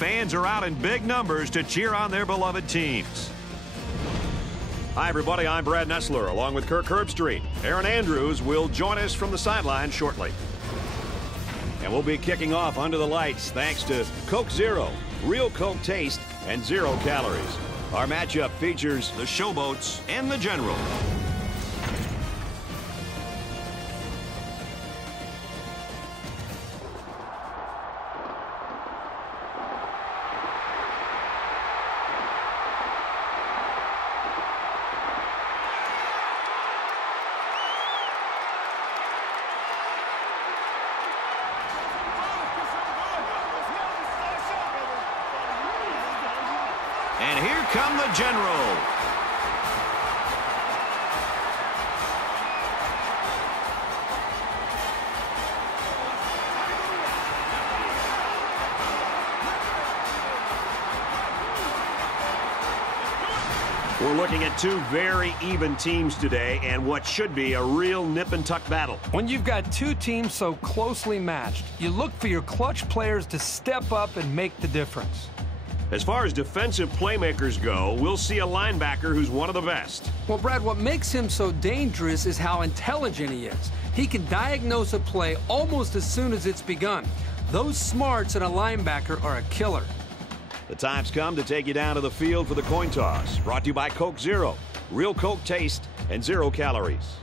fans are out in big numbers to cheer on their beloved teams. Hi, everybody. I'm Brad Nessler, along with Kirk Herbstreit. Aaron Andrews will join us from the sideline shortly. And we'll be kicking off under the lights thanks to Coke Zero, real Coke taste, and 0 calories. Our matchup features the Showboats and the General. And here come the General. We're looking at two very even teams today and what should be a real nip-and-tuck battle. When you've got two teams so closely matched, you look for your clutch players to step up and make the difference. As far as defensive playmakers go, we'll see a linebacker who's one of the best. Well, Brad, what makes him so dangerous is how intelligent he is. He can diagnose a play almost as soon as it's begun. Those smarts in a linebacker are a killer. The time's come to take you down to the field for the coin toss. Brought to you by Coke Zero, real Coke taste and 0 calories.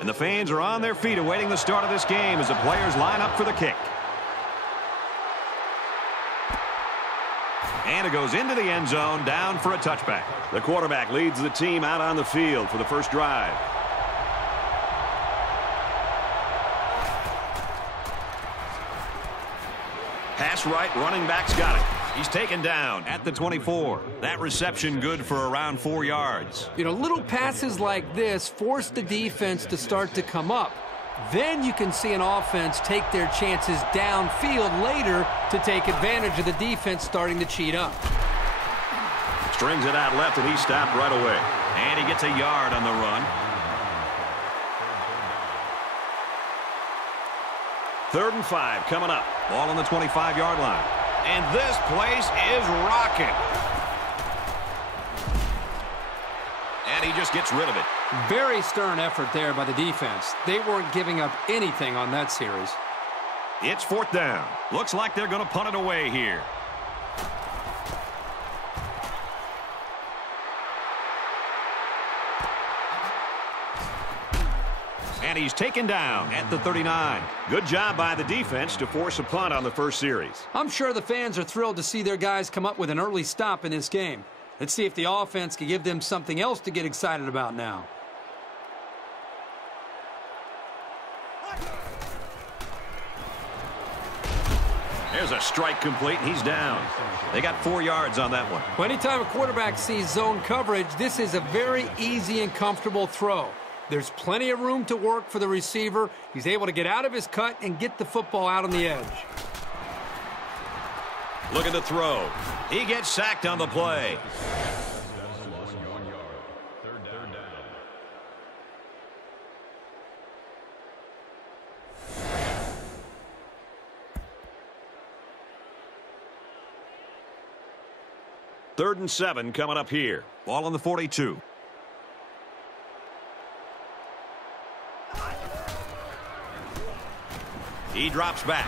And the fans are on their feet awaiting the start of this game as the players line up for the kick. And it goes into the end zone, down for a touchback. The quarterback leads the team out on the field for the first drive. Pass right, running back's got it. He's taken down at the 24. That reception good for around 4 yards. You know, little passes like this force the defense to start to come up. Then you can see an offense take their chances downfield later to take advantage of the defense starting to cheat up. Strings it out left, and he stopped right away. And he gets a yard on the run. 3rd and 5 coming up. Ball on the 25-yard line. And this place is rocking. And he just gets rid of it. Very stern effort there by the defense. They weren't giving up anything on that series. It's 4th down. Looks like they're going to punt it away here. And he's taken down at the 39. Good job by the defense to force a punt on the first series. I'm sure the fans are thrilled to see their guys come up with an early stop in this game. Let's see if the offense can give them something else to get excited about now. There's a strike complete, and he's down. They got 4 yards on that one. Well, anytime a quarterback sees zone coverage, this is a very easy and comfortable throw. There's plenty of room to work for the receiver. He's able to get out of his cut and get the football out on the edge. Look at the throw. He gets sacked on the play. Third and 7 coming up here. Ball on the 42. He drops back.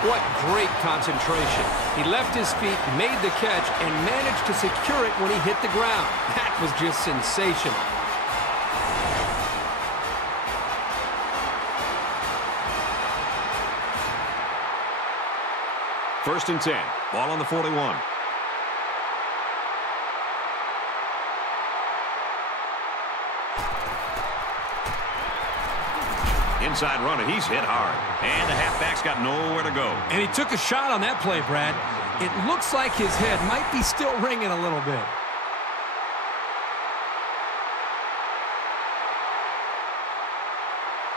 What great concentration. He left his feet, made the catch, and managed to secure it when he hit the ground. That was just sensational. First and 10. Ball on the 41. Inside running, he's hit hard. And the halfback's got nowhere to go. And he took a shot on that play, Brad. It looks like his head might be still ringing a little bit.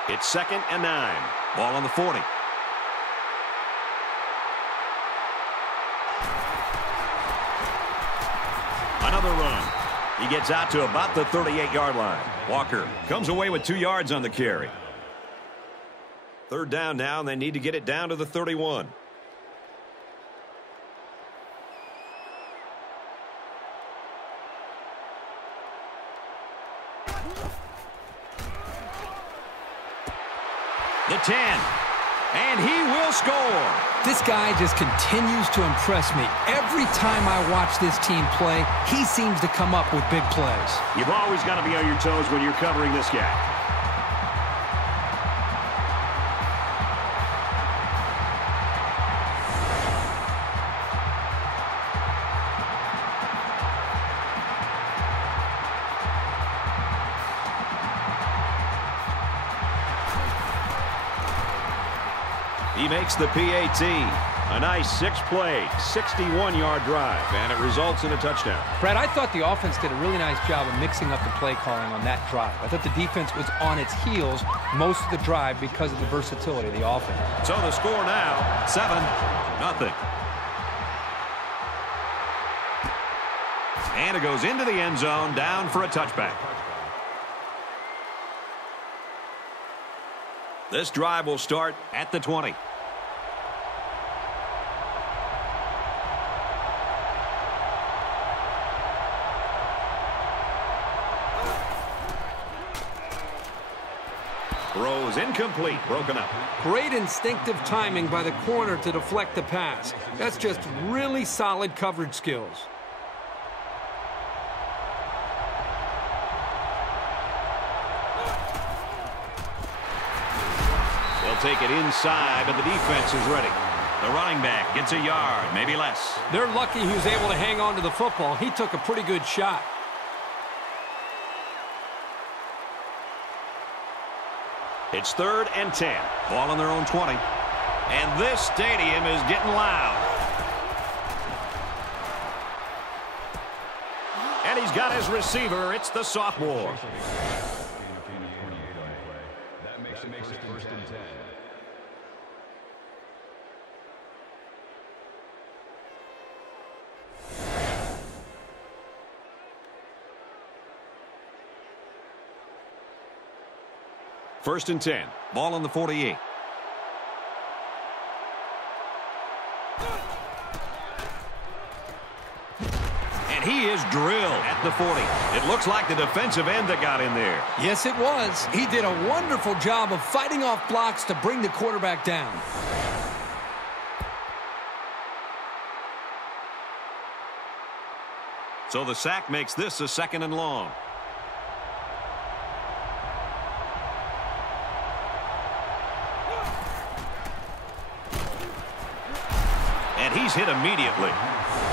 It's 2nd and 9. Ball on the 40. another run. He gets out to about the 38-yard line. Walker comes away with 2 yards on the carry. Third down now, and they need to get it down to the 31. The 10. And he will score. This guy just continues to impress me. Every time I watch this team play, he seems to come up with big plays. You've always got to be on your toes when you're covering this guy. He makes the PAT. A nice 6-play, 61-yard drive, and it results in a touchdown. Brad, I thought the offense did a really nice job of mixing up the play calling on that drive. I thought the defense was on its heels most of the drive because of the versatility of the offense. So the score now, 7-0. And it goes into the end zone, down for a touchback. This drive will start at the 20. Throws incomplete, broken up. Great instinctive timing by the corner to deflect the pass. That's just really solid coverage skills. They'll take it inside, but the defense is ready. The running back gets a yard, maybe less. They're lucky he was able to hang on to the football. He took a pretty good shot. It's 3rd and 10. Ball on their own 20. And this stadium is getting loud. And he's got his receiver. It's the sophomore. That makes it 1st and 10. First and 10. Ball on the 48. And he is drilled at the 40. It looks like the defensive end that got in there. Yes, it was. He did a wonderful job of fighting off blocks to bring the quarterback down. So the sack makes this a 2nd and long. And he's hit immediately.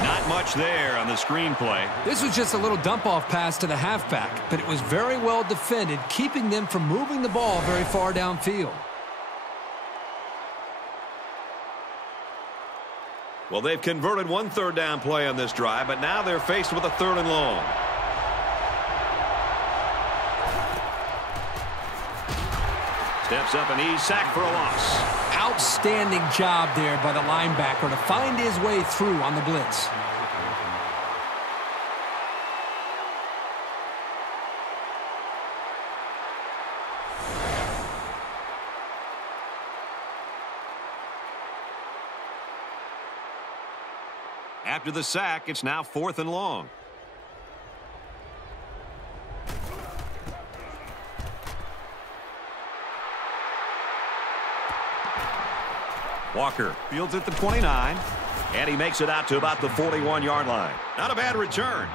Not much there on the screenplay. This was just a little dump-off pass to the halfback, but it was very well defended, keeping them from moving the ball very far downfield. Well, they've converted 1 third down play on this drive, but now they're faced with a 3rd and long. Steps up and he's sacked for a loss. Outstanding job there by the linebacker to find his way through on the blitz. After the sack, it's now 4th and long. Walker fields at the 29, and he makes it out to about the 41-yard line. Not a bad return.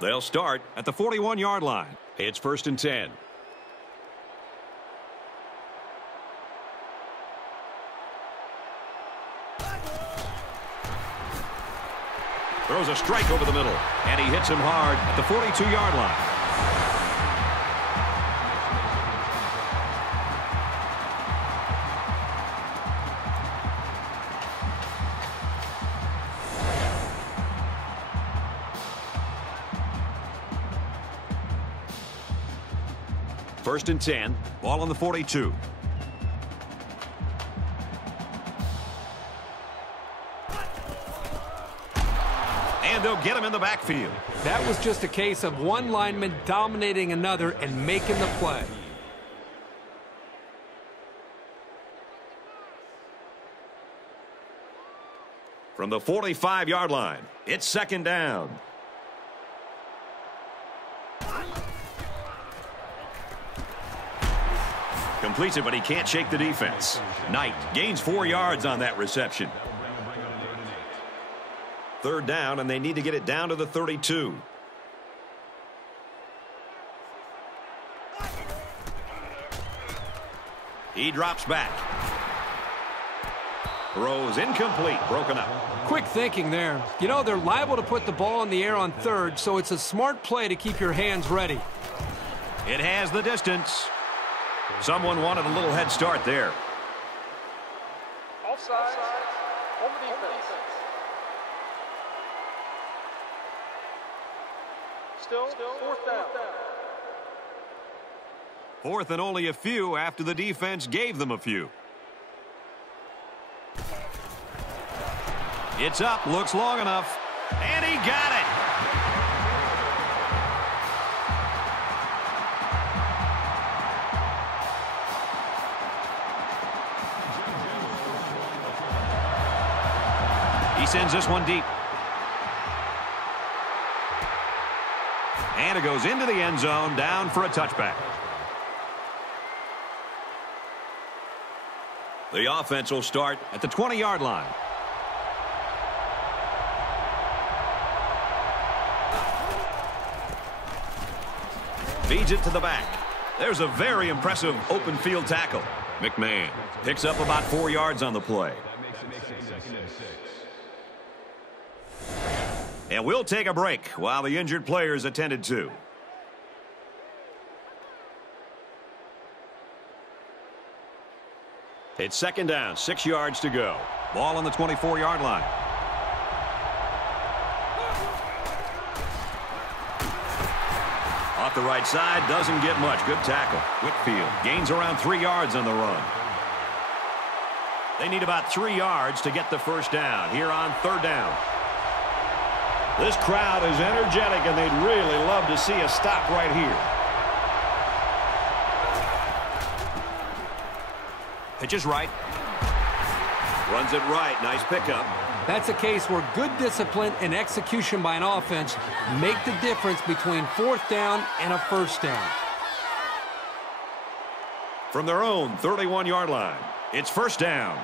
They'll start at the 41-yard line. It's 1st and 10. Throws a strike over the middle, and he hits him hard at the 42-yard line. First and 10, ball on the 42. And they'll get him in the backfield. That was just a case of one lineman dominating another and making the play. From the 45-yard line, it's second down. Completes it, but he can't shake the defense. Knight gains 4 yards on that reception. Third down, and they need to get it down to the 32. He drops back. Throws incomplete, broken up. Quick thinking there. You know, they're liable to put the ball in the air on third, so it's a smart play to keep your hands ready. It has the distance. Someone wanted a little head start there. Offside. Home defense. Still fourth down. Fourth and only a few after the defense gave them a few. It's up, looks long enough, and he got it. He sends this one deep. And it goes into the end zone, down for a touchback. The offense will start at the 20-yard line. Feeds it to the back. There's a very impressive open field tackle. McMahon picks up about 4 yards on the play. And we'll take a break while the injured players attended to. It's second down, 6 yards to go. Ball on the 24-yard line. Off the right side, doesn't get much. Good tackle. Whitfield gains around 3 yards on the run. They need about 3 yards to get the first down here on third down. This crowd is energetic, and they'd really love to see a stop right here. Pitches right. Runs it right. Nice pickup. That's a case where good discipline and execution by an offense make the difference between fourth down and a first down. From their own 31-yard line, it's first down.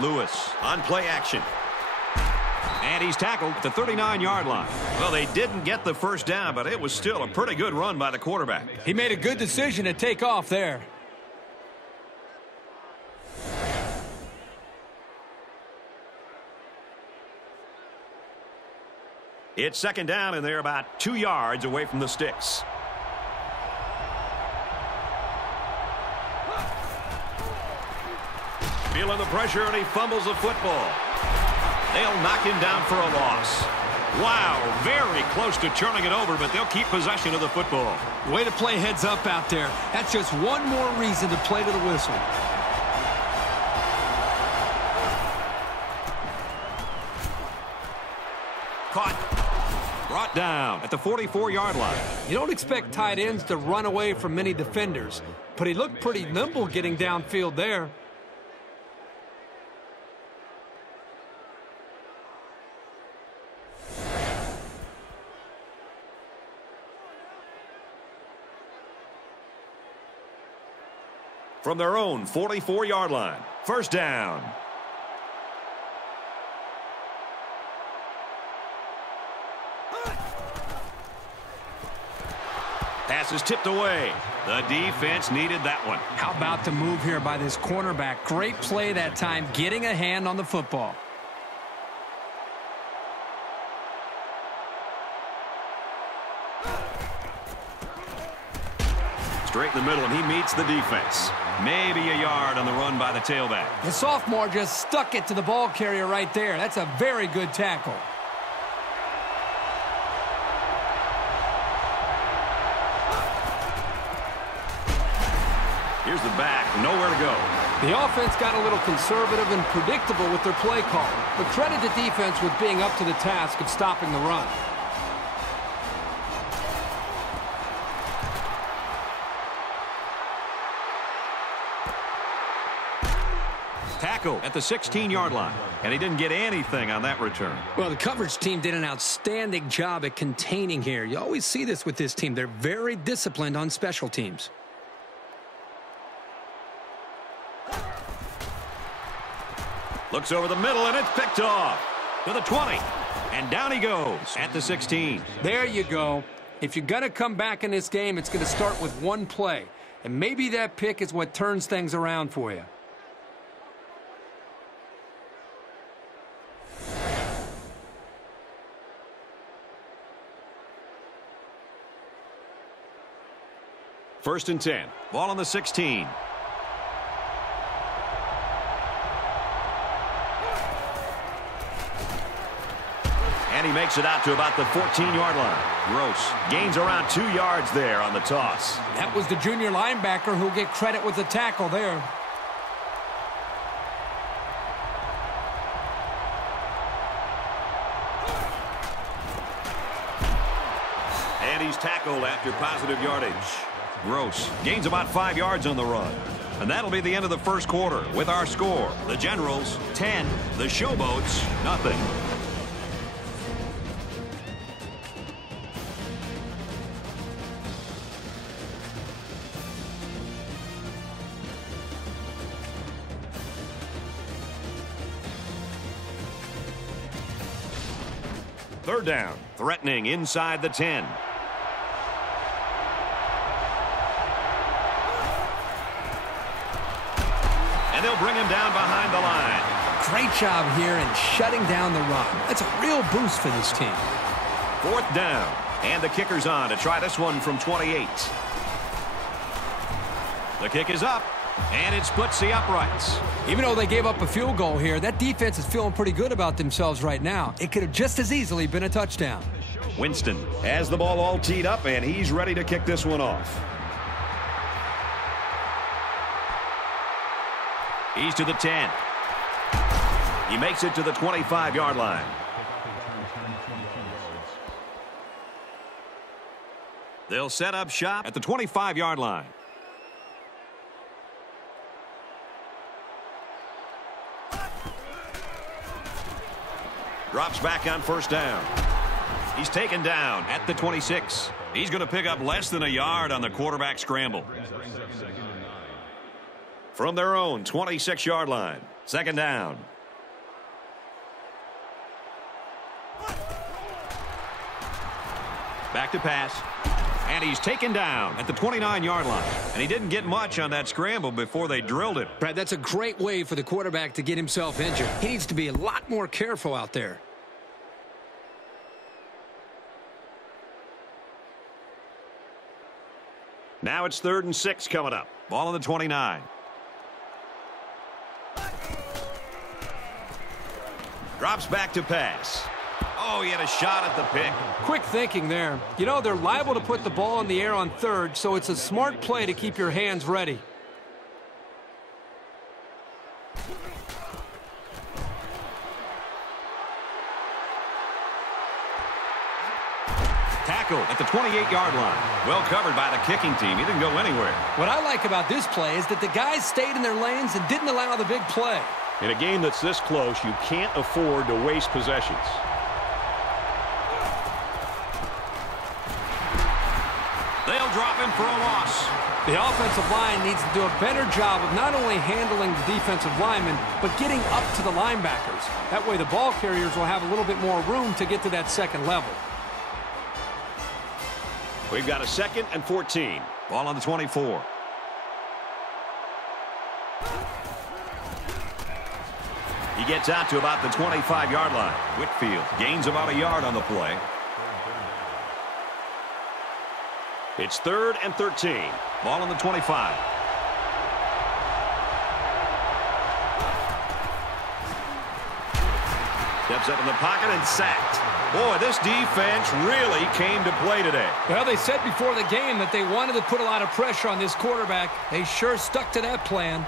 Lewis on play action. And he's tackled at the 39-yard line. Well, they didn't get the first down, but it was still a pretty good run by the quarterback. He made a good decision to take off there. It's second down, and they're about 2 yards away from the sticks. Feeling the pressure, and he fumbles the football. They'll knock him down for a loss. Wow, very close to turning it over, but they'll keep possession of the football. Way to play heads up out there. That's just one more reason to play to the whistle. Caught. Brought down at the 44-yard line. You don't expect tight ends to run away from many defenders, but he looked pretty nimble getting downfield there. From their own 44-yard line, first down. Pass is tipped away. The defense needed that one. How about the move here by this cornerback? Great play that time, getting a hand on the football. Straight in the middle, and he meets the defense. Maybe a yard on the run by the tailback. The sophomore just stuck it to the ball carrier right there. That's a very good tackle. Here's the back, nowhere to go. The offense got a little conservative and predictable with their play call, but credit the defense with being up to the task of stopping the run. Tackle at the 16-yard line, and he didn't get anything on that return. Well, the coverage team did an outstanding job at containing here. You always see this with this team. They're very disciplined on special teams. Looks over the middle, and it's picked off to the 20. And down he goes at the 16. There you go. If you're going to come back in this game, it's going to start with one play. And maybe that pick is what turns things around for you. First and 10. Ball on the 16. And he makes it out to about the 14-yard line. Gross gains around 2 yards there on the toss. That was the junior linebacker who'll get credit with the tackle there. And he's tackled after positive yardage. Gross gains about 5 yards on the run. And that'll be the end of the first quarter with our score. The Generals, 10. The Showboats, nothing. Third down, threatening inside the 10. And they'll bring him down behind the line. Great job here in shutting down the run. That's a real boost for this team. Fourth down, and the kicker's on to try this one from 28. The kick is up, and it splits the uprights. Even though they gave up a field goal here, that defense is feeling pretty good about themselves right now. It could have just as easily been a touchdown. Winston has the ball all teed up, and he's ready to kick this one off. He's to the 10. He makes it to the 25-yard line. They'll set up shop at the 25-yard line. Drops back on first down. He's taken down at the 26. He's going to pick up less than a yard on the quarterback scramble. From their own 26-yard line. Second down. Back to pass. And he's taken down at the 29-yard line. And he didn't get much on that scramble before they drilled it. Brad, that's a great way for the quarterback to get himself injured. He needs to be a lot more careful out there. Now it's 3rd and 6 coming up. Ball on the 29. Drops back to pass. Oh, he had a shot at the pick. Quick thinking there. You know, they're liable to put the ball in the air on 3rd, so it's a smart play to keep your hands ready. Tackle at the 28-yard line. Well covered by the kicking team. He didn't go anywhere. What I like about this play is that the guys stayed in their lanes and didn't allow the big play. In a game that's this close, you can't afford to waste possessions. They'll drop him for a loss. The offensive line needs to do a better job of not only handling the defensive linemen, but getting up to the linebackers. That way the ball carriers will have a little bit more room to get to that second level. We've got a 2nd and 14. Ball on the 24. He gets out to about the 25-yard line. Whitfield gains about a yard on the play. It's 3rd and 13. Ball on the 25. Steps up in the pocket and sacked. Boy, this defense really came to play today. Well, they said before the game that they wanted to put a lot of pressure on this quarterback. They sure stuck to that plan.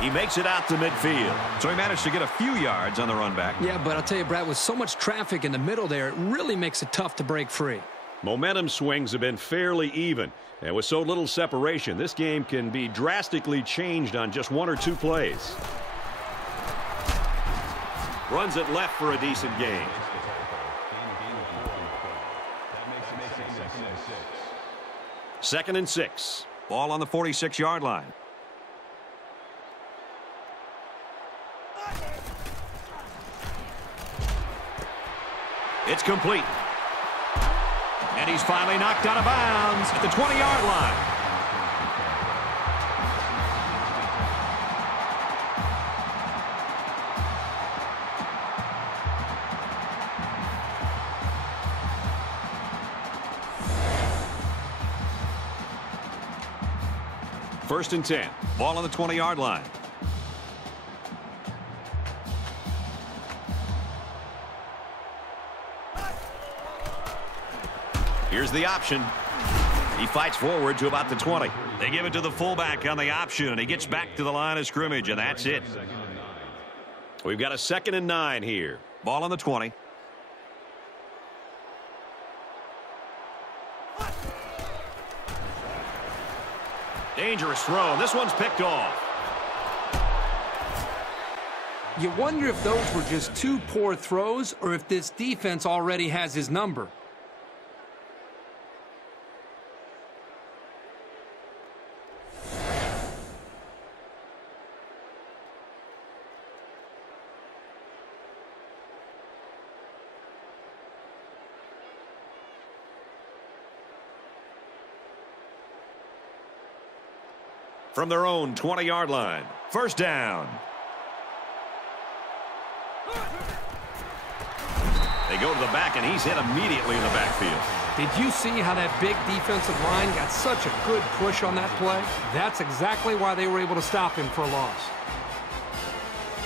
He makes it out to midfield. So he managed to get a few yards on the run back. Yeah, but I'll tell you, Brad, with so much traffic in the middle there, it really makes it tough to break free. Momentum swings have been fairly even. And with so little separation, this game can be drastically changed on just one or two plays. Runs it left for a decent gain. Second and 6. Ball on the 46-yard line. It's complete. And he's finally knocked out of bounds at the 20-yard line. First and 10. Ball on the 20-yard line. Here's the option. He fights forward to about the 20. They give it to the fullback on the option, and he gets back to the line of scrimmage, and that's it. We've got a 2nd and 9 here. Ball on the 20. Dangerous throw. This one's picked off. You wonder if those were just two poor throws or if this defense already has his number. From their own 20-yard line. First down. They go to the back, and he's hit immediately in the backfield. Did you see how that big defensive line got such a good push on that play? That's exactly why they were able to stop him for a loss.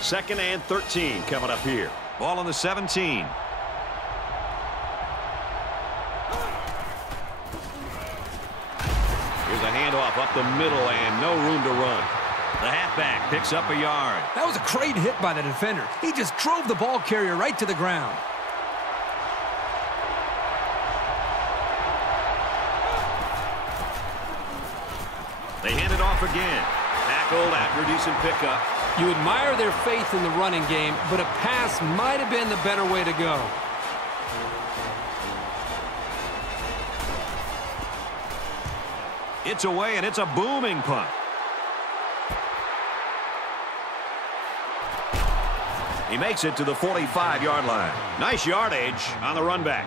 2nd and 13 coming up here. Ball on the 17. Here's a handoff up the middle and no room to run. The halfback picks up a yard. That was a great hit by the defender. He just drove the ball carrier right to the ground. They hand it off again. Tackled after a decent pickup. You admire their faith in the running game, but a pass might have been the better way to go. It's away, and it's a booming punt. He makes it to the 45-yard line. Nice yardage on the run back.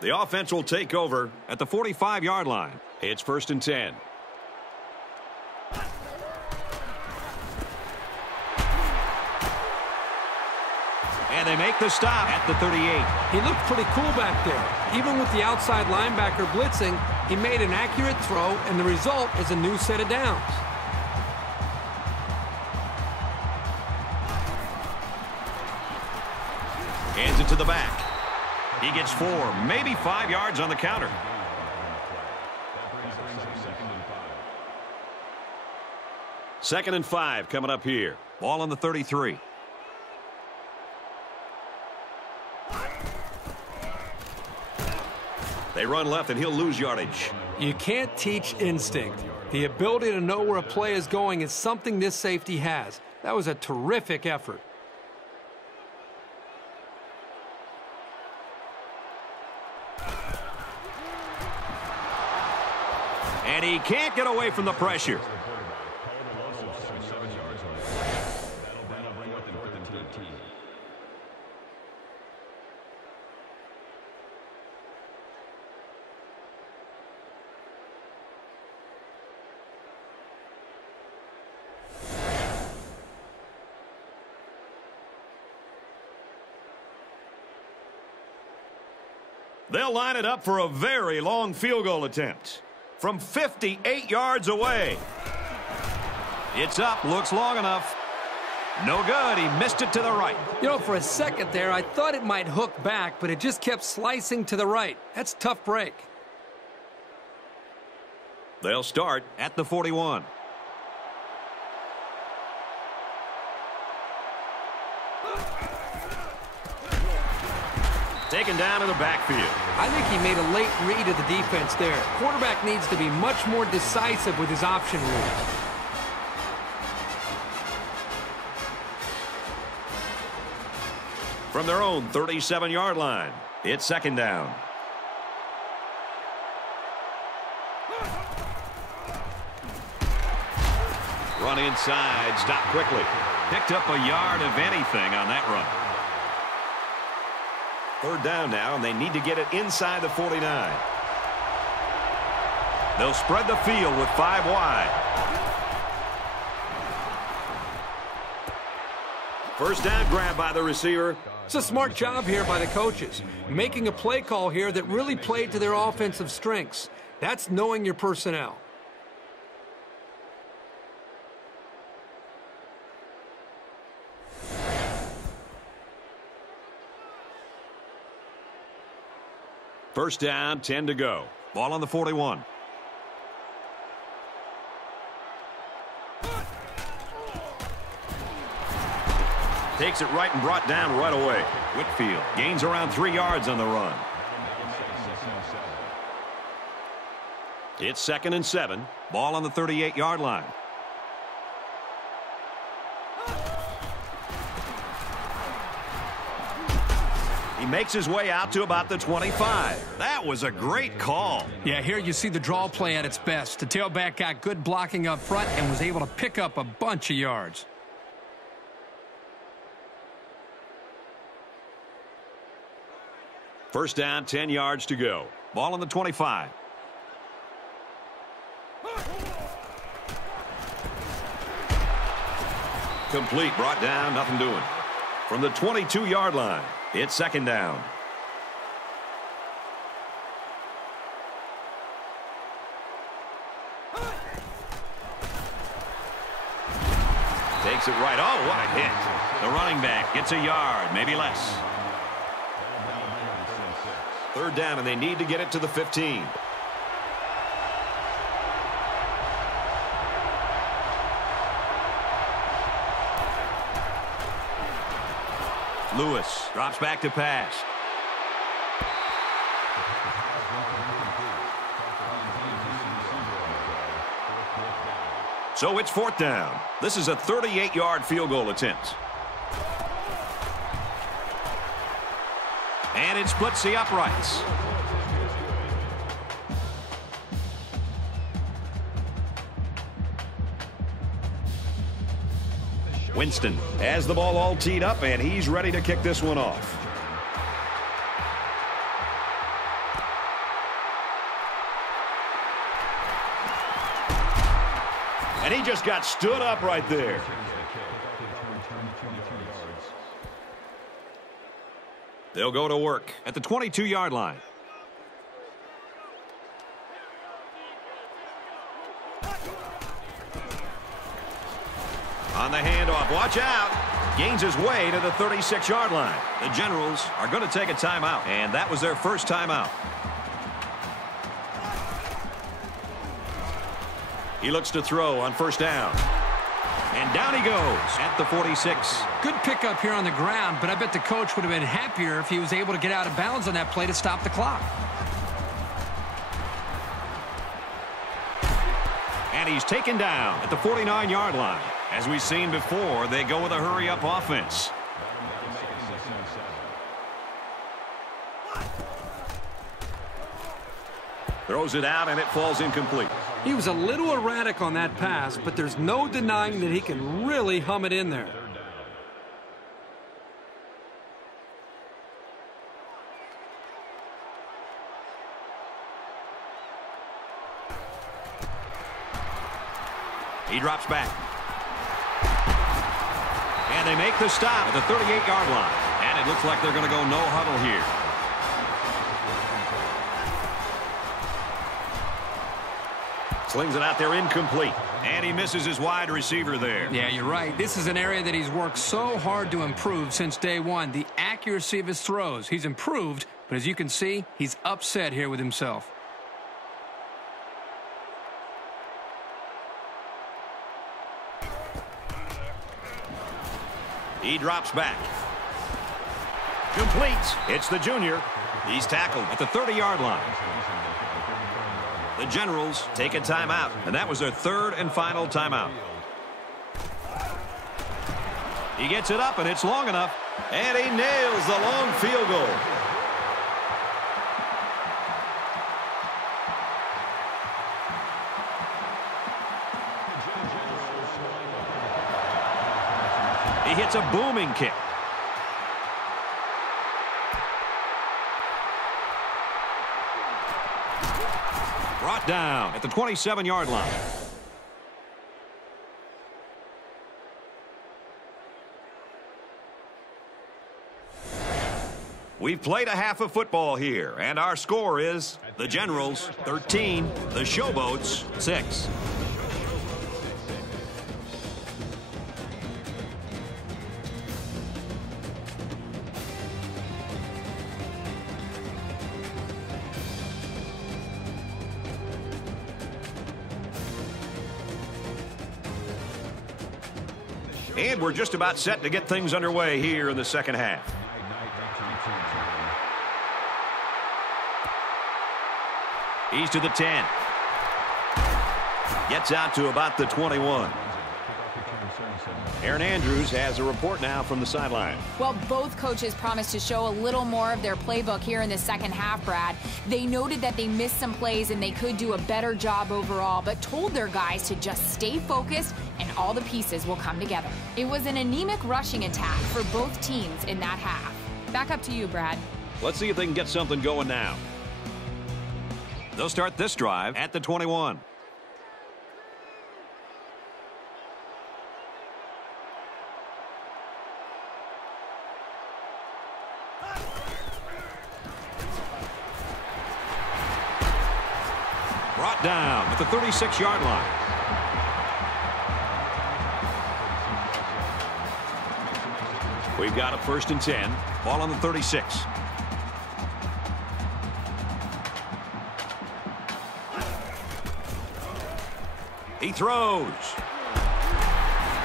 The offense will take over at the 45-yard line. It's 1st and 10. And they make the stop at the 38. He looked pretty cool back there. Even with the outside linebacker blitzing, he made an accurate throw, and the result is a new set of downs. Hands it to the back. He gets 4, maybe 5 yards on the counter. Second and 5 coming up here. Ball on the 33. They run left, and he'll lose yardage. You can't teach instinct. The ability to know where a play is going is something this safety has. That was a terrific effort. And he can't get away from the pressure. They'll line it up for a very long field goal attempt from 58 yards away. It's up, looks long enough. No good, he missed it to the right. You know, for a second there, I thought it might hook back, but it just kept slicing to the right. That's a tough break. They'll start at the 41. Taken down in the backfield. I think he made a late read of the defense there. Quarterback needs to be much more decisive with his option reads. From their own 37-yard line, it's second down. Run inside, stop quickly. Picked up a yard of anything on that run. Third down now, and they need to get it inside the 49. They'll spread the field with 5 wide. First down grab by the receiver. It's a smart job here by the coaches, making a play call here that really played to their offensive strengths. That's knowing your personnel. First down, 10 to go. Ball on the 41. Takes it right and brought down right away. Whitfield gains around 3 yards on the run. It's 2nd and 7. Ball on the 38-yard line. He makes his way out to about the 25. That was a great call. Yeah, here you see the draw play at its best. The tailback got good blocking up front and was able to pick up a bunch of yards. First down, 10 yards to go. Ball on the 25. Complete, brought down, nothing doing. From the 22-yard line, it's second down. Takes it right. Oh, what a hit. The running back gets a yard, maybe less. Third down, and they need to get it to the 15. Lewis drops back to pass. So it's fourth down. This is a 38-yard field goal attempt. And it splits the uprights. Winston has the ball all teed up, and he's ready to kick this one off. And he just got stood up right there. They'll go to work at the 22-yard line. On the handoff, watch out. Gains his way to the 36-yard line. The Generals are going to take a timeout, and that was their first timeout. He looks to throw on first down. And down he goes at the 46. Good pickup here on the ground, but I bet the coach would have been happier if he was able to get out of bounds on that play to stop the clock. And he's taken down at the 49-yard line. As we've seen before, they go with a hurry-up offense. Throws it out, and it falls incomplete. He was a little erratic on that pass, but there's no denying that he can really hum it in there. He drops back. And they make the stop at the 38-yard line. And it looks like they're going to go no huddle here. Slings it out there incomplete. And he misses his wide receiver there. Yeah, you're right. This is an area that he's worked so hard to improve since day one. The accuracy of his throws. He's improved, but as you can see, he's upset here with himself. He drops back. Completes. It's the junior. He's tackled at the 30-yard line. The Generals take a timeout, and that was their third and final timeout. He gets it up, and it's long enough, and he nails the long field goal. He hits a booming kick. Brought down at the 27-yard line. We've played a half of football here, and our score is the Generals 13, the Showboats 6. And we're just about set to get things underway here in the second half. He's to the 10. Gets out to about the 21. Aaron Andrews has a report now from the sideline. Well, both coaches promised to show a little more of their playbook here in the second half, Brad. They noted that they missed some plays and they could do a better job overall, but told their guys to just stay focused and all the pieces will come together. It was an anemic rushing attack for both teams in that half. Back up to you, Brad. Let's see if they can get something going now. They'll start this drive at the 21. Brought down at the 36-yard line. We've got a 1st and 10. Ball on the 36. He throws.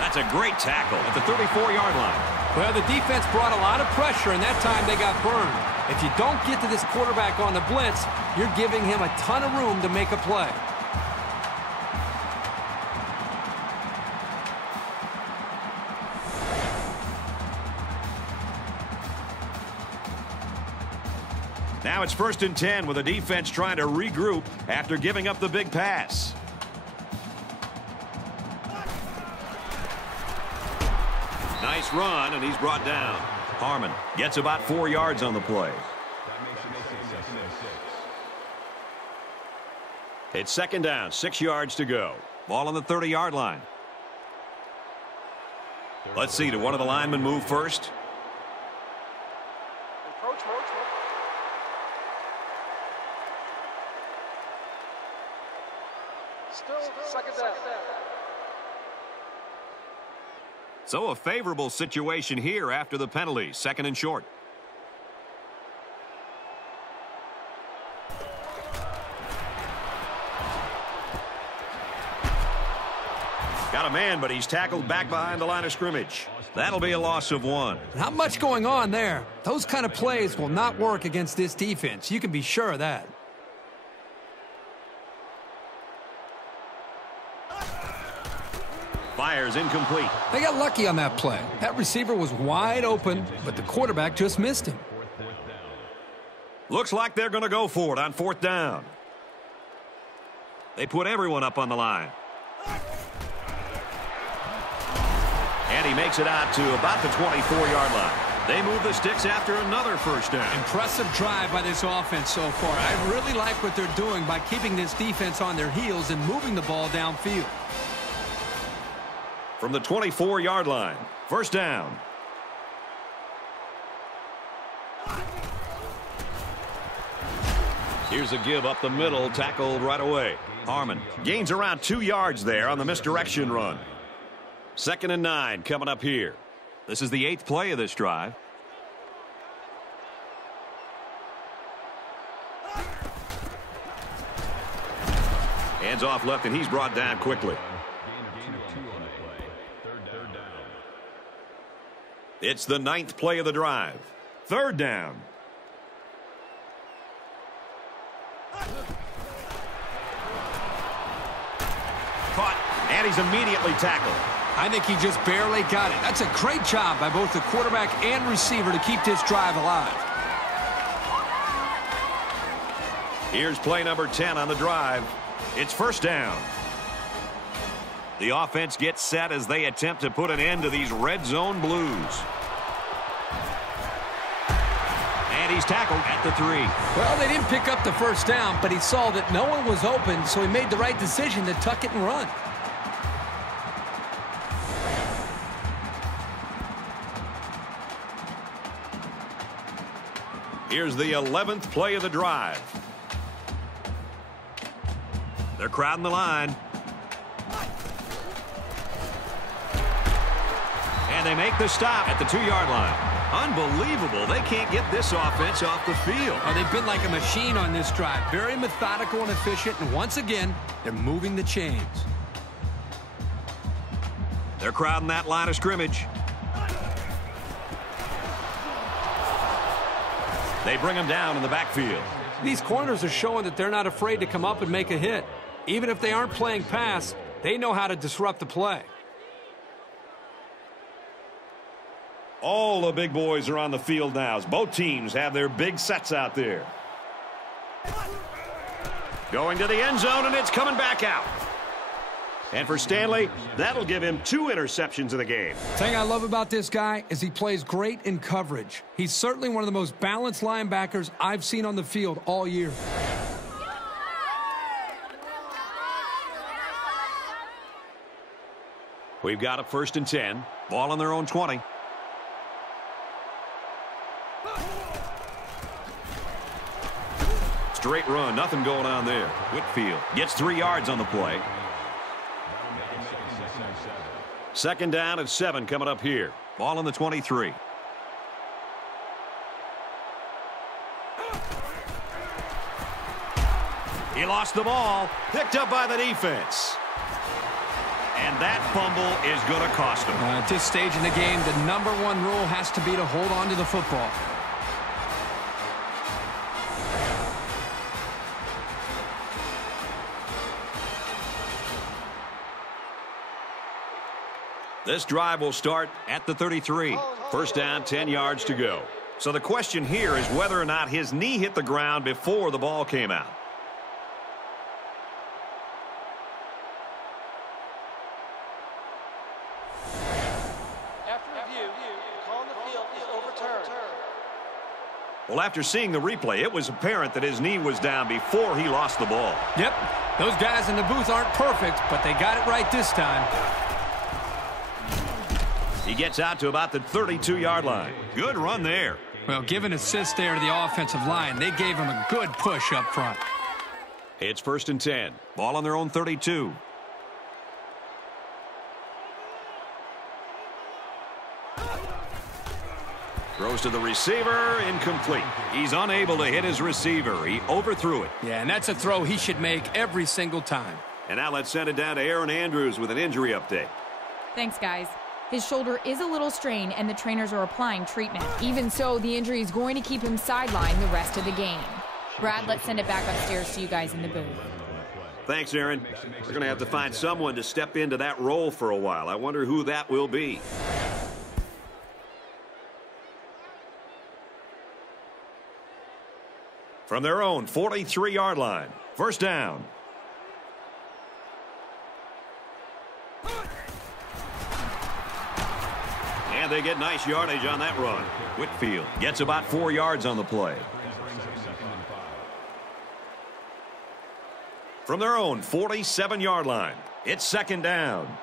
That's a great tackle at the 34-yard line. Well, the defense brought a lot of pressure, and that time they got burned. If you don't get to this quarterback on the blitz, you're giving him a ton of room to make a play. Now it's 1st and 10 with the defense trying to regroup after giving up the big pass. Nice run, and he's brought down. Harmon gets about 4 yards on the play. It's 2nd down, 6 yards to go. Ball on the 30-yard line. Let's see, did one of the linemen move first? Still 2nd down. So a favorable situation here after the penalty. 2nd and short. Got a man, but he's tackled back behind the line of scrimmage. That'll be a loss of 1. Not much going on there. Those kind of plays will not work against this defense. You can be sure of that. Fires incomplete. They got lucky on that play. That receiver was wide open, but the quarterback just missed him. Looks like they're going to go for it on 4th down. They put everyone up on the line. And he makes it out to about the 24-yard line. They move the sticks after another 1st down. Impressive drive by this offense so far. I really like what they're doing by keeping this defense on their heels and moving the ball downfield. From the 24-yard line, 1st down. Here's a give up the middle, tackled right away. Harmon gains around 2 yards there on the misdirection run. 2nd and 9 coming up here. This is the 8th play of this drive. Hands off left, and he's brought down quickly. It's the 9th play of the drive. 3rd down. Caught, and he's immediately tackled. I think he just barely got it. That's a great job by both the quarterback and receiver to keep this drive alive. Here's play number 10 on the drive. It's 1st down. The offense gets set as they attempt to put an end to these red zone blues. And he's tackled at the 3. Well, they didn't pick up the 1st down, but he saw that no one was open, so he made the right decision to tuck it and run. Here's the 11th play of the drive. They're crowding the line. And they make the stop at the 2-yard line. Unbelievable. They can't get this offense off the field. Oh, they've been like a machine on this drive. Very methodical and efficient. And once again, they're moving the chains. They're crowding that line of scrimmage. They bring him down in the backfield. These corners are showing that they're not afraid to come up and make a hit. Even if they aren't playing pass, they know how to disrupt the play. All the big boys are on the field now as both teams have their big sets out there. Going to the end zone, and it's coming back out. And for Stanley, that'll give him 2 interceptions in the game. The thing I love about this guy is he plays great in coverage. He's certainly one of the most balanced linebackers I've seen on the field all year. We've got a 1st and 10. Ball on their own 20. Straight run, nothing going on there. Whitfield gets 3 yards on the play. 2nd down and 7 coming up here. Ball on the 23. He lost the ball. Picked up by the defense. And that fumble is going to cost him. At this stage in the game, the #1 rule has to be to hold on to the football. This drive will start at the 33. 1st down, 10 yards to go. So the question here is whether or not his knee hit the ground before the ball came out. After review, the call on the field is overturned. Well, after seeing the replay, it was apparent that his knee was down before he lost the ball. Yep, those guys in the booth aren't perfect, but they got it right this time. He gets out to about the 32-yard line. Good run there. Well, give an assist there to the offensive line. They gave him a good push up front. It's 1st and 10. Ball on their own 32. Throws to the receiver, incomplete. He's unable to hit his receiver. He overthrew it. Yeah, and that's a throw he should make every single time. And now let's send it down to Aaron Andrews with an injury update. Thanks, guys. His shoulder is a little strained, and the trainers are applying treatment. Even so, the injury is going to keep him sidelined the rest of the game. Brad, let's send it back upstairs to you guys in the booth. Thanks, Aaron. We're going to have to find someone to step into that role for a while. I wonder who that will be. From their own 43-yard line. 1st down. And they get nice yardage on that run. Whitfield gets about 4 yards on the play. From their own 47-yard line, it's 2nd down.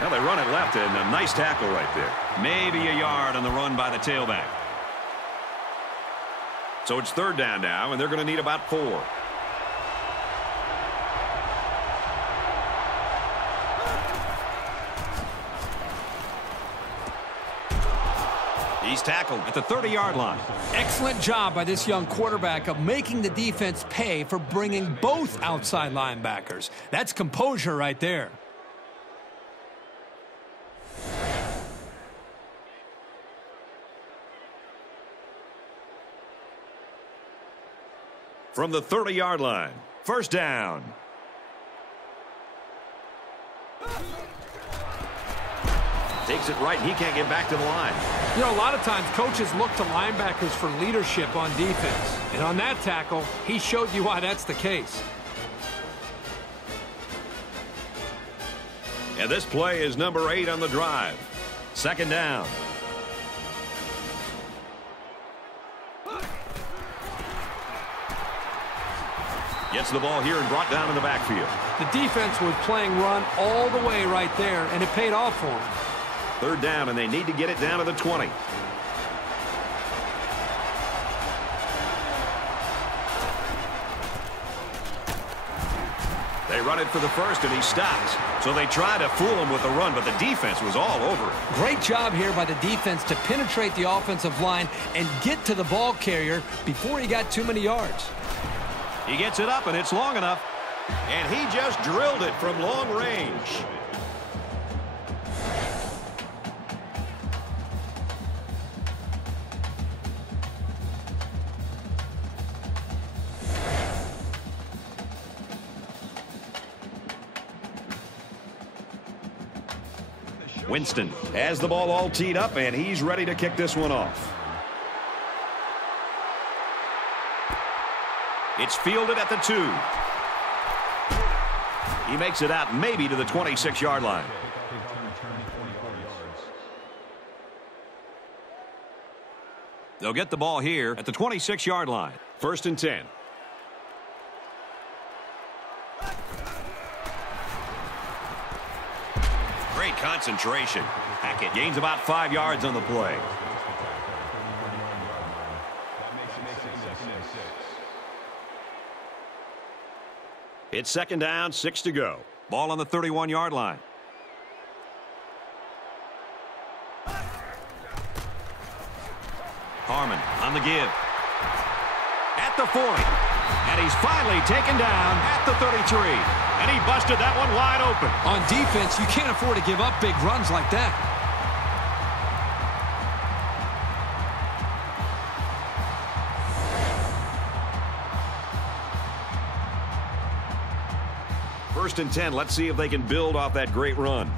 Well, they run it left, and a nice tackle right there. Maybe a yard on the run by the tailback. So it's 3rd down now, and they're going to need about 4. He's tackled at the 30-yard line. Excellent job by this young quarterback of making the defense pay for bringing both outside linebackers. That's composure right there. From the 30-yard line, first down. Takes it right, and he can't get back to the line. You know, a lot of times coaches look to linebackers for leadership on defense. And on that tackle, he showed you why that's the case. And this play is number 8 on the drive. Second down. Gets the ball here and brought down in the backfield. The defense was playing run all the way right there, and it paid off for them. Third down, and they need to get it down to the 20. They run it for the first, and he stops. So they try to fool him with the run, but the defense was all over it. Great job here by the defense to penetrate the offensive line and get to the ball carrier before he got too many yards. He gets it up, and it's long enough. And he just drilled it from long range. Winston has the ball all teed up, and he's ready to kick this one off. It's fielded at the 2. He makes it out maybe to the 26-yard line. They'll get the ball here at the 26-yard line. First and 10. Great concentration. Hackett gains about 5 yards on the play. It's second down, 6 to go. Ball on the 31-yard line. Harmon on the give. At the 40. And he's finally taken down at the 33. And he busted that one wide open. On defense, you can't afford to give up big runs like that. First and 10. Let's see if they can build off that great run.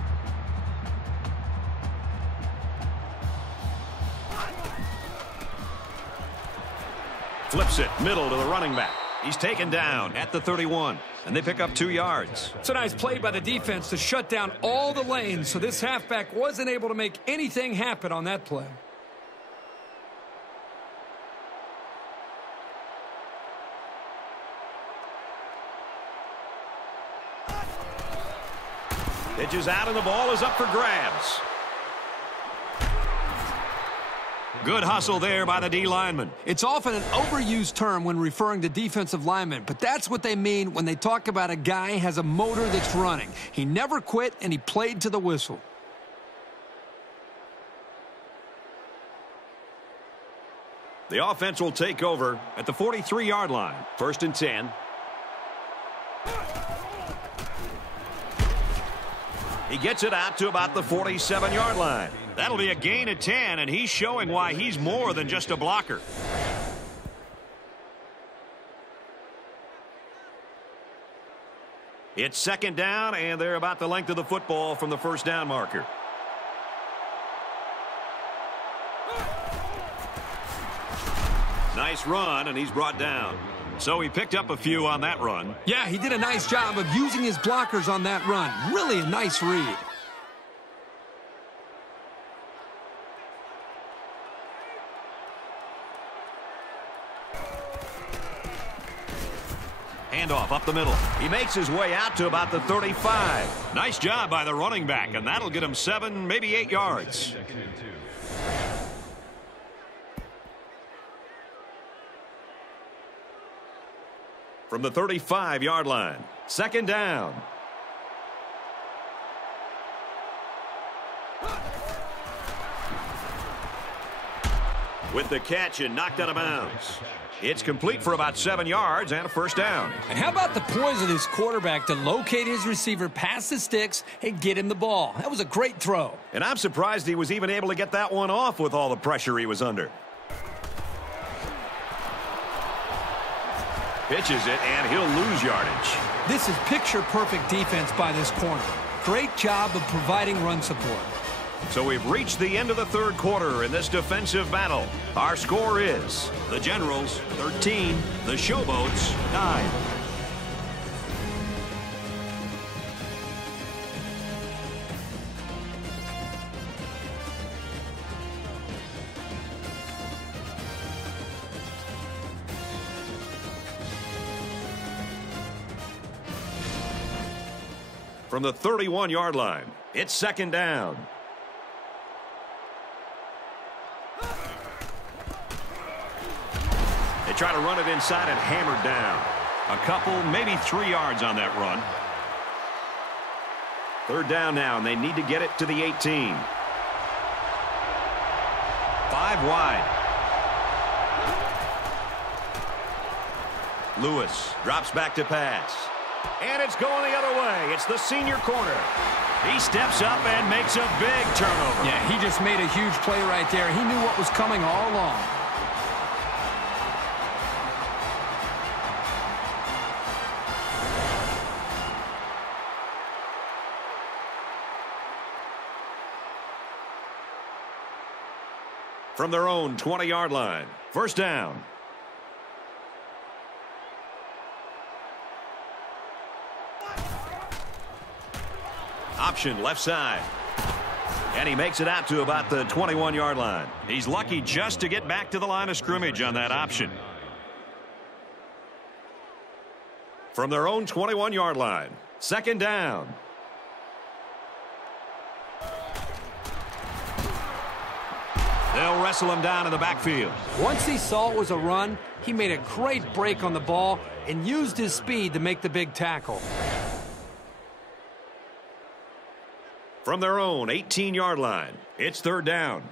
Flips it middle to the running back. He's taken down at the 31, and they pick up 2 yards. It's a nice play by the defense to shut down all the lanes, so this halfback wasn't able to make anything happen on that play. Pitches out, and the ball is up for grabs. Good hustle there by the D lineman. It's often an overused term when referring to defensive linemen, but that's what they mean when they talk about a guy has a motor that's running. He never quit, and he played to the whistle. The offense will take over at the 43-yard line. First and 10. He gets it out to about the 47-yard line. That'll be a gain of 10, and he's showing why he's more than just a blocker. It's second down, and they're about the length of the football from the first down marker. Nice run, and he's brought down. So he picked up a few on that run. Yeah, he did a nice job of using his blockers on that run. Really a nice read. Handoff up the middle. He makes his way out to about the 35. Nice job by the running back, and that'll get him 7, maybe 8 yards. From the 35-yard line, second down. With the catch and knocked out of bounds. It's complete for about 7 yards and a first down. And how about the poise of this quarterback to locate his receiver past the sticks and get him the ball? That was a great throw. And I'm surprised he was even able to get that one off with all the pressure he was under. Pitches it, and he'll lose yardage. This is picture-perfect defense by this corner. Great job of providing run support. So we've reached the end of the third quarter in this defensive battle. Our score is the Generals 13, the Showboats 9. From the 31-yard line, it's second down. They try to run it inside and hammered down. A couple, maybe 3 yards on that run. Third down now, and they need to get it to the 18. 5 wide. Lewis drops back to pass. And it's going the other way. It's the senior corner. He steps up and makes a big turnover. Yeah, he just made a huge play right there. He knew what was coming all along. From their own 20-yard line, first down. Option left side. And he makes it out to about the 21-yard line. He's lucky just to get back to the line of scrimmage on that option. From their own 21-yard line, second down. They'll wrestle him down in the backfield. Once he saw it was a run, he made a great break on the ball and used his speed to make the big tackle. From their own 18-yard line, it's third down.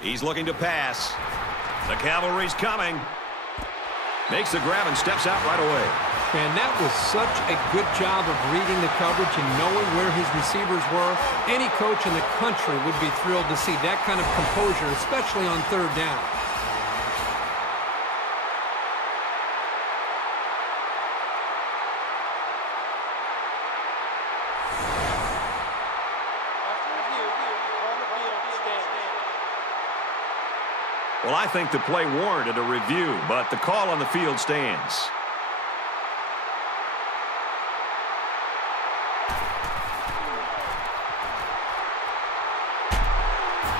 He's looking to pass. The cavalry's coming. Makes the grab and steps out right away. Man, that was such a good job of reading the coverage and knowing where his receivers were. Any coach in the country would be thrilled to see that kind of composure, especially on third down. Well, I think the play warranted a review, but the call on the field stands.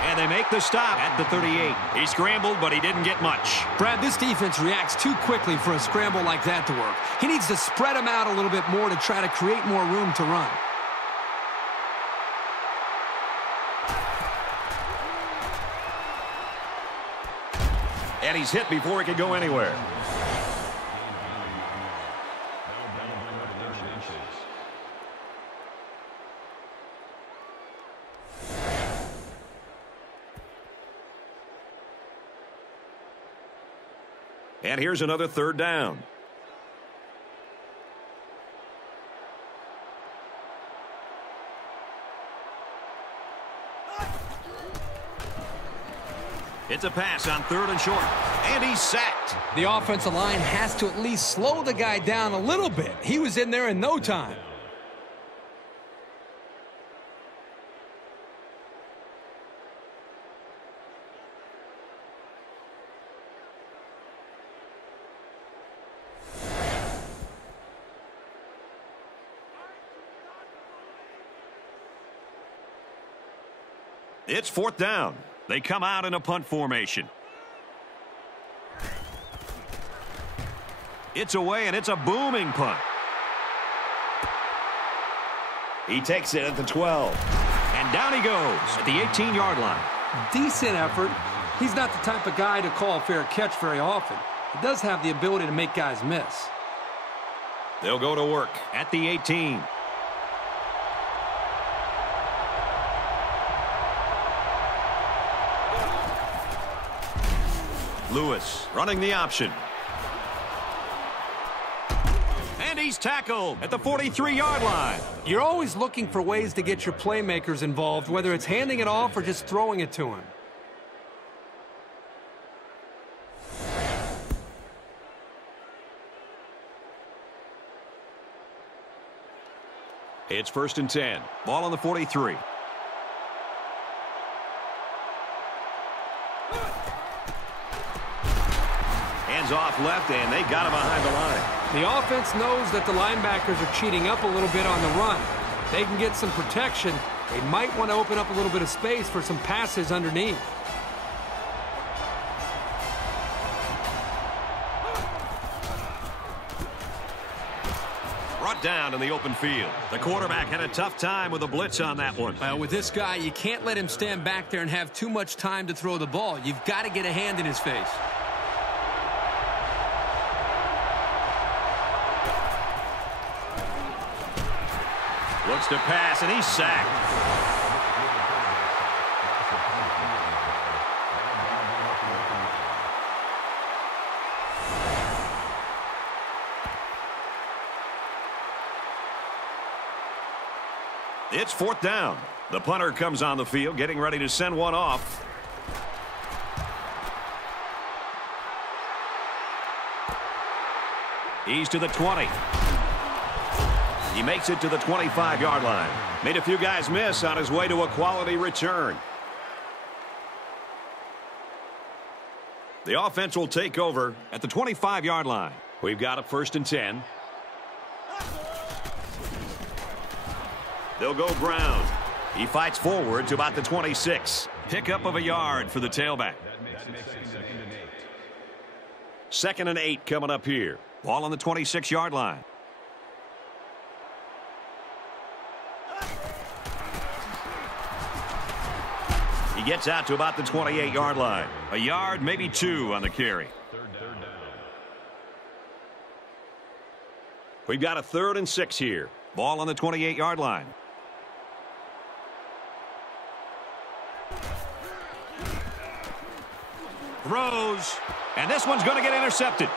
And they make the stop at the 38. He scrambled, but he didn't get much. Brad, this defense reacts too quickly for a scramble like that to work. He needs to spread them out a little bit more to try to create more room to run. And he's hit before he could go anywhere. And here's another third down. It's a pass on third and short. And he's sacked. The offensive line has to at least slow the guy down a little bit. He was in there in no time. It's fourth down. They come out in a punt formation. It's away, and it's a booming punt. He takes it at the 12. And down he goes at the 18-yard line. Decent effort. He's not the type of guy to call a fair catch very often. He does have the ability to make guys miss. They'll go to work at the 18. Lewis running the option. And he's tackled at the 43-yard line. You're always looking for ways to get your playmakers involved, whether it's handing it off or just throwing it to him. It's 1st and 10. Ball on the 43. Hands off left, and they got him behind the line. The offense knows that the linebackers are cheating up a little bit on the run. If they can get some protection, they might want to open up a little bit of space for some passes underneath. Brought down in the open field. The quarterback had a tough time with a blitz on that one. Well, with this guy, you can't let him stand back there and have too much time to throw the ball. You've got to get a hand in his face. Looks to pass, and he's sacked. It's 4th down. The punter comes on the field, getting ready to send one off. He's to the 20. He makes it to the 25-yard line. Made a few guys miss on his way to a quality return. The offense will take over at the 25-yard line. We've got a 1st and 10. They'll go ground. He fights forward to about the 26. Pickup of a yard for the tailback. 2nd and 8 coming up here. Ball on the 26-yard line. He gets out to about the 28-yard line. A yard, maybe 2 on the carry. We've got a 3rd and 6 here. Ball on the 28-yard line. Throws, and this one's going to get intercepted.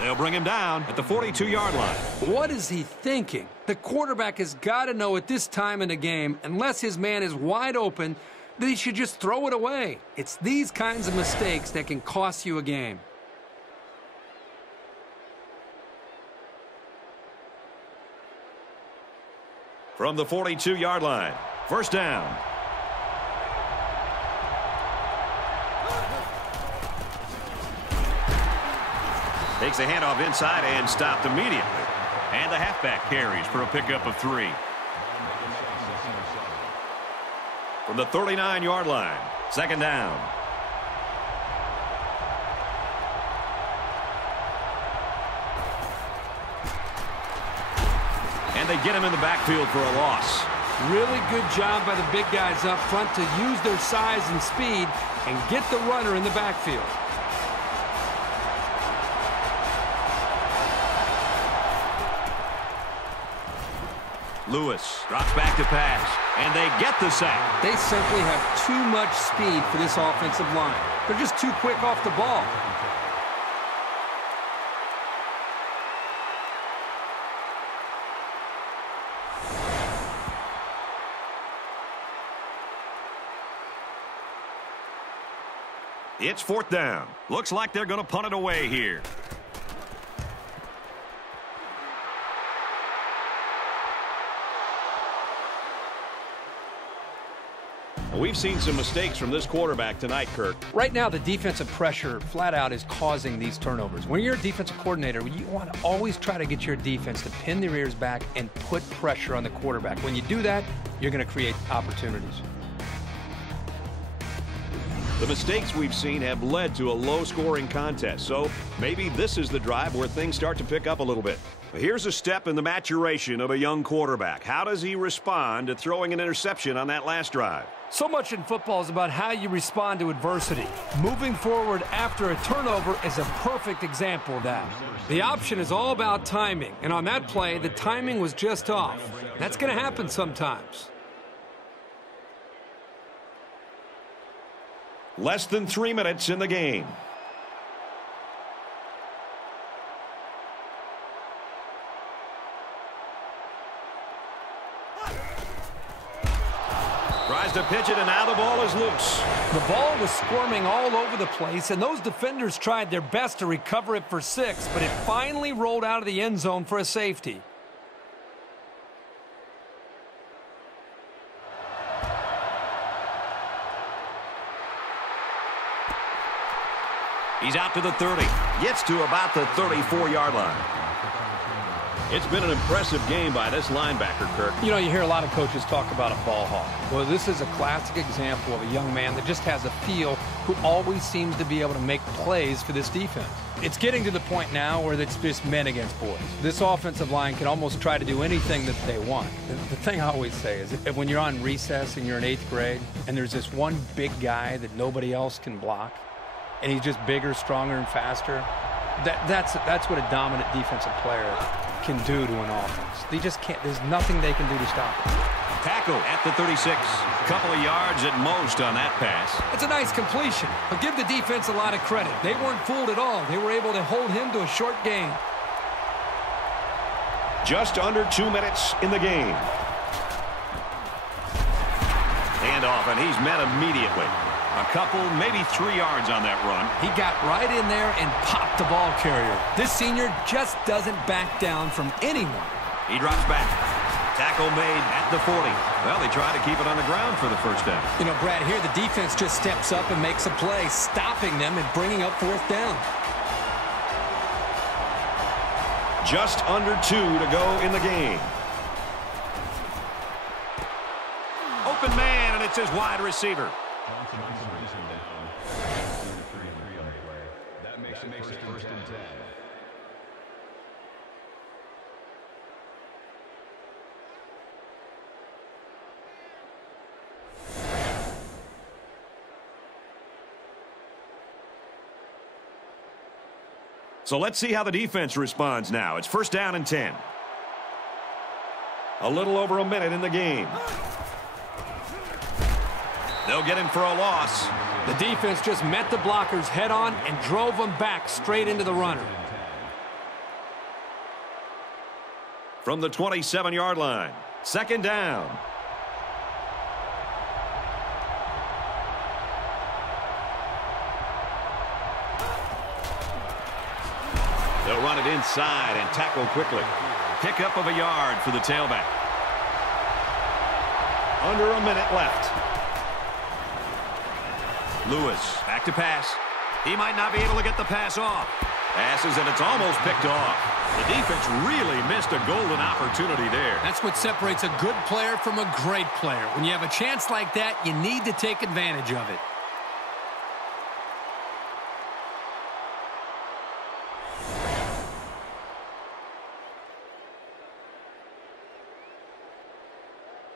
They'll bring him down at the 42-yard line. What is he thinking? The quarterback has got to know at this time in the game, unless his man is wide open, that he should just throw it away. It's these kinds of mistakes that can cost you a game. From the 42-yard line, 1st down. Takes a handoff inside and stopped immediately. And the halfback carries for a pickup of 3. From the 39-yard line, 2nd down. And they get him in the backfield for a loss. Really good job by the big guys up front to use their size and speed and get the runner in the backfield. Lewis drops back to pass, and they get the sack. They simply have too much speed for this offensive line. They're just too quick off the ball. It's 4th down. Looks like they're going to punt it away here. We've seen some mistakes from this quarterback tonight, Kirk. Right now, the defensive pressure flat out is causing these turnovers. When you're a defensive coordinator, you want to always try to get your defense to pin their ears back and put pressure on the quarterback. When you do that, you're going to create opportunities. The mistakes we've seen have led to a low-scoring contest, so maybe this is the drive where things start to pick up a little bit. Here's a step in the maturation of a young quarterback. How does he respond to throwing an interception on that last drive? So much in football is about how you respond to adversity. Moving forward after a turnover is a perfect example of that. The option is all about timing, and on that play, the timing was just off. That's going to happen sometimes. Less than 3 minutes in the game. to pitch it, and now the ball is loose. The ball was squirming all over the place, and those defenders tried their best to recover it for 6, but it finally rolled out of the end zone for a safety. He's out to the 30. Gets to about the 34-yard line. It's been an impressive game by this linebacker, Kirk. You know, you hear a lot of coaches talk about a ball hawk. Well, this is a classic example of a young man that just has a feel, who always seems to be able to make plays for this defense. It's getting to the point now where it's just men against boys. This offensive line can almost try to do anything that they want. The thing I always say is that when you're on recess and you're in 8th grade and there's this one big guy that nobody else can block, and he's just bigger, stronger, and faster, that's what a dominant defensive player can do to an offense. They just can't. There's nothing they can do to stop it. Tackle at the 36. A couple of yards at most on that pass. It's a nice completion. I'll give the defense a lot of credit. They weren't fooled at all. They were able to hold him to a short gain. Just under 2 minutes in the game. Handoff, and he's met immediately. A couple, maybe 3 yards on that run. He got right in there and popped the ball carrier. This senior just doesn't back down from anyone. He drops back. Tackle made at the 40. Well, they try to keep it on the ground for the first down. You know, Brad, here the defense just steps up and makes a play, stopping them and bringing up 4th down. Just under 2 to go in the game. Open man, and it's his wide receiver. That makes it first and 10. So let's see how the defense responds now. It's first down and 10. A little over a minute in the game. They'll get him for a loss. The defense just met the blockers head on and drove them back straight into the runner. From the 27-yard line, second down. They'll run it inside and tackle quickly. Pickup of a yard for the tailback. Under a minute left. Lewis back to pass. He might not be able to get the pass off. Passes, and it's almost picked off. The defense really missed a golden opportunity there. That's what separates a good player from a great player. When you have a chance like that, you need to take advantage of it.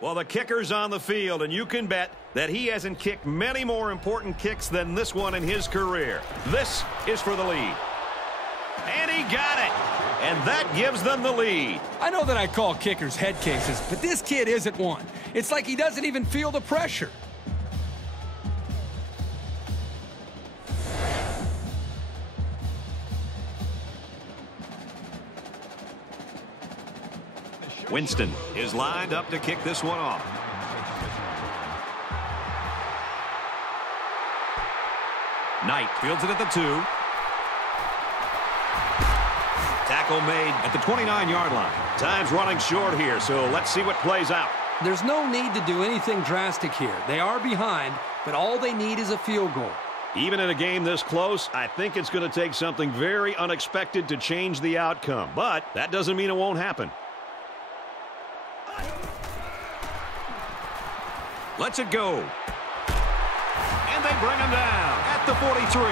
Well, the kicker's on the field, and you can bet that he hasn't kicked many more important kicks than this one in his career. This is for the lead. And he got it. And that gives them the lead. I know that I call kickers head cases, but this kid isn't one. It's like he doesn't even feel the pressure. Winston is lined up to kick this one off. Knight fields it at the 2. Tackle made at the 29-yard line. Time's running short here, so let's see what plays out. There's no need to do anything drastic here. They are behind, but all they need is a field goal. Even in a game this close, I think it's going to take something very unexpected to change the outcome. But that doesn't mean it won't happen. Lets it go. And they bring him down at the 43.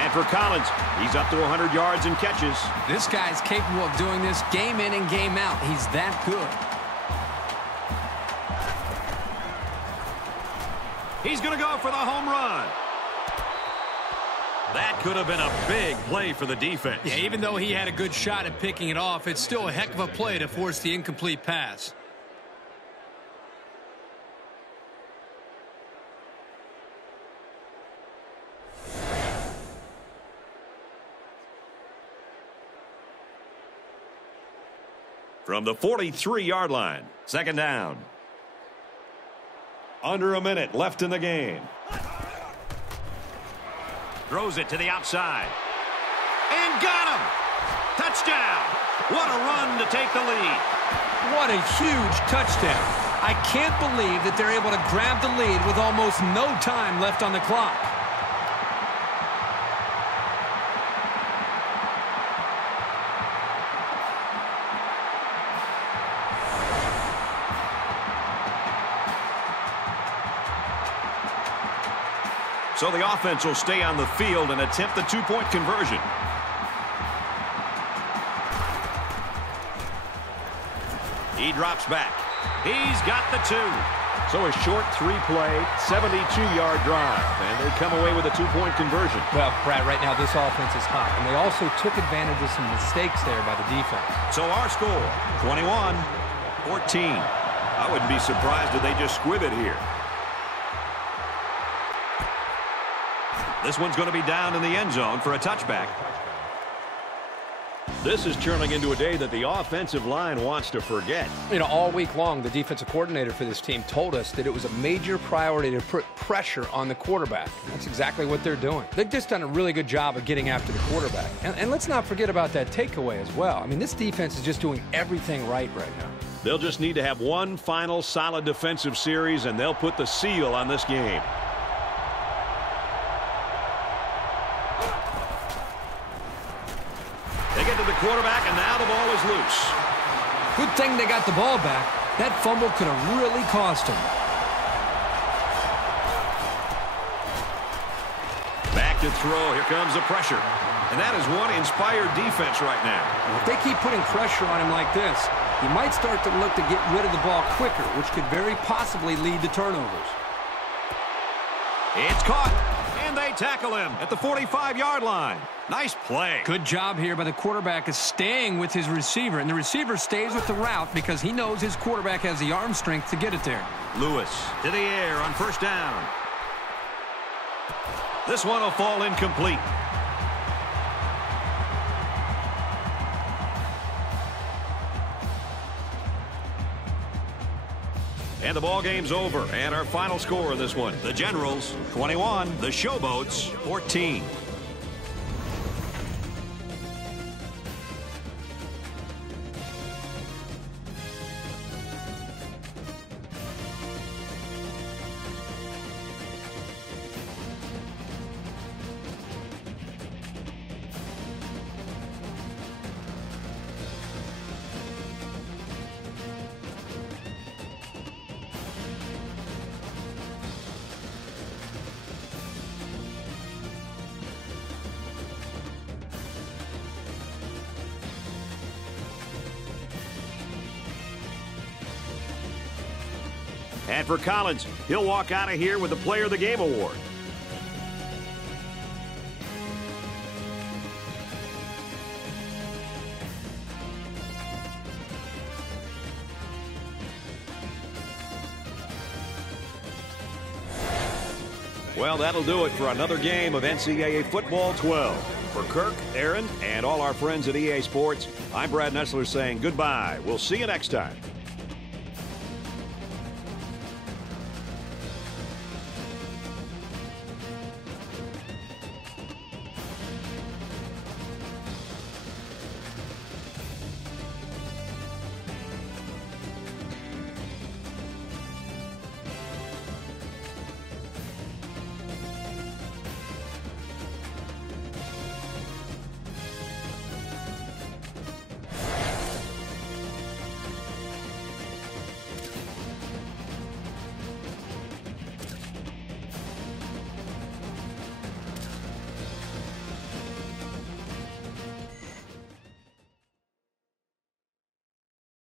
And for Collins, he's up to 100 yards and catches. This guy's capable of doing this game in and game out. He's that good. He's going to go for the home run. That could have been a big play for the defense. Yeah, even though he had a good shot at picking it off, it's still a heck of a play to force the incomplete pass. From the 43-yard line, second down. Under a minute left in the game. Throws it to the outside. And got him! Touchdown! What a run to take the lead. What a huge touchdown. I can't believe that they're able to grab the lead with almost no time left on the clock. So the offense will stay on the field and attempt the two-point conversion. He drops back. He's got the two. So a short three-play, 72-yard drive, and they come away with a two-point conversion. Well, Brad, right now this offense is hot, and they also took advantage of some mistakes there by the defense. So our score, 21-14. I wouldn't be surprised if they just squib it here. This one's going to be down in the end zone for a touchback. This is turning into a day that the offensive line wants to forget. You know, all week long, the defensive coordinator for this team told us that it was a major priority to put pressure on the quarterback. That's exactly what they're doing. They've just done a really good job of getting after the quarterback. And let's not forget about that takeaway as well. I mean, this defense is just doing everything right now. They'll just need to have one final solid defensive series, and they'll put the seal on this game. They get to the quarterback, and now the ball is loose. Good thing they got the ball back. That fumble could have really cost him. Back to throw. Here comes the pressure. And that is one inspired defense right now. If they keep putting pressure on him like this, he might start to look to get rid of the ball quicker, which could very possibly lead to turnovers. It's caught. And they tackle him at the 45-yard line. Nice play. Good job here by the quarterback is staying with his receiver, and the receiver stays with the route because he knows his quarterback has the arm strength to get it there. Lewis to the air on first down. This one will fall incomplete. And the ball game's over. And our final score in this one, the Generals 21, the Showboats 14. And for Collins, he'll walk out of here with the Player of the Game award. Well, that'll do it for another game of NCAA Football 12. For Kirk, Aaron, and all our friends at EA Sports, I'm Brad Nessler saying goodbye. We'll see you next time.